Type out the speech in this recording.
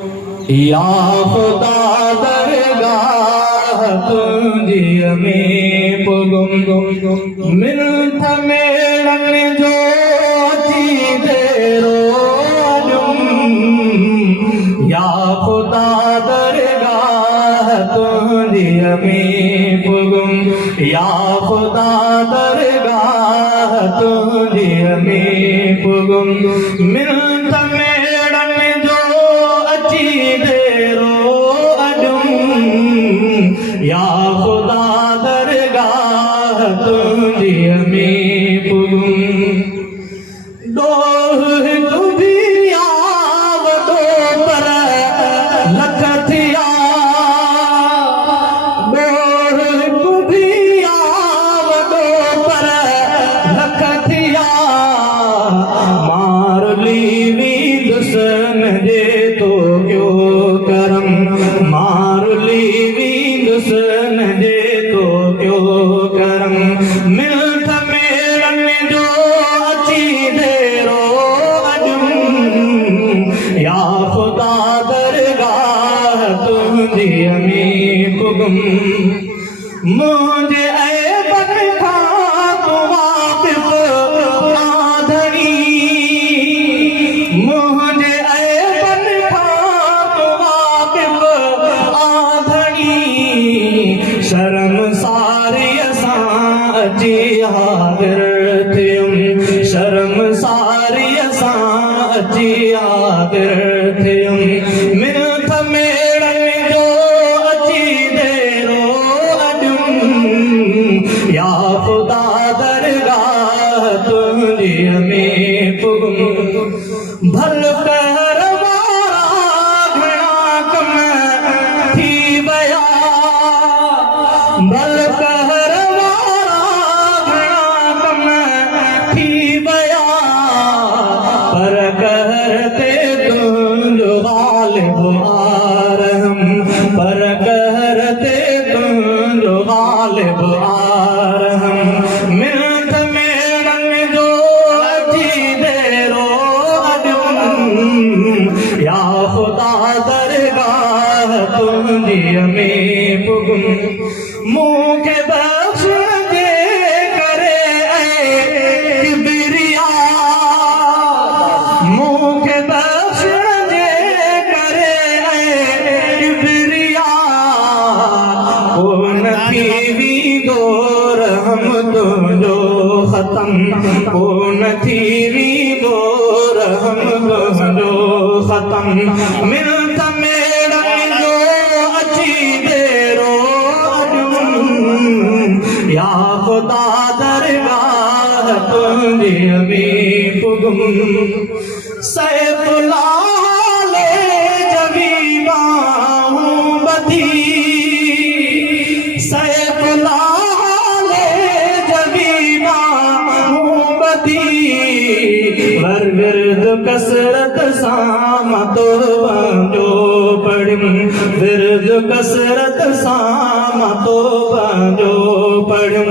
या खुदा दरगाह तुझी में पुगुम मिलत मेड़न जो अची देरो या खुदा दरगाह तुझी में पुगुम या खुदा दरगाह तुझी में पुगुम मिलत मेड़न जो अची देरो या खुदा दरगाह तुझी में पुगुम डोह तुझिया वडो पर लख थिया डोह तुझिया वडो पर लख थिया मार लीवी दुश्मन जे तो क्यों करम मार लीवी दुश्मन जे तो क्यों करम मिलत मेड़न जो अची देरो या खुदा दरगाह तुझी में पुगुम मुझे ऐबन खां तू वाक़िफ़ आधणी मुझे ऐबन खां तू वाक़िफ़ आधणी शर्म सारी असां अची हाज़िर थियुम शर्म सारी असां अची हाज़िर थियुम मिलत मेड़न जो अची देरो या खुदा दरगाह तुझी में पुगुम भल कर वारा घणा कम थी वया भल कर वारा घणा कम थी वया पर कहर ते तुंहिंजो ग़ालिब आरहम पर कहर ते तुंहिंजो ग़ालिब आरहम मिलत मेड़न जो अची देरो या खुदा दरगाह तुझी में पुगुम मूंखे बख्श जे करे किबरिया मूंखे बख्श जे करे किबरिया कोन थी वींदो रहम तुंहिंजो ख़त्म कोन थी वींदो रहम तुंहिंजो ख़त्म मिलत मेड़न जो अची देरो या खुदा दरगाह तुझी में पुगुम सैफुल्लाह जबी बाहूं बधी सैफुल्लाह जबी बाहूं बधी वर विर्द कसरत सां मतो जो पढ़िम विर्द कसरत सां मतो जो पढ़िम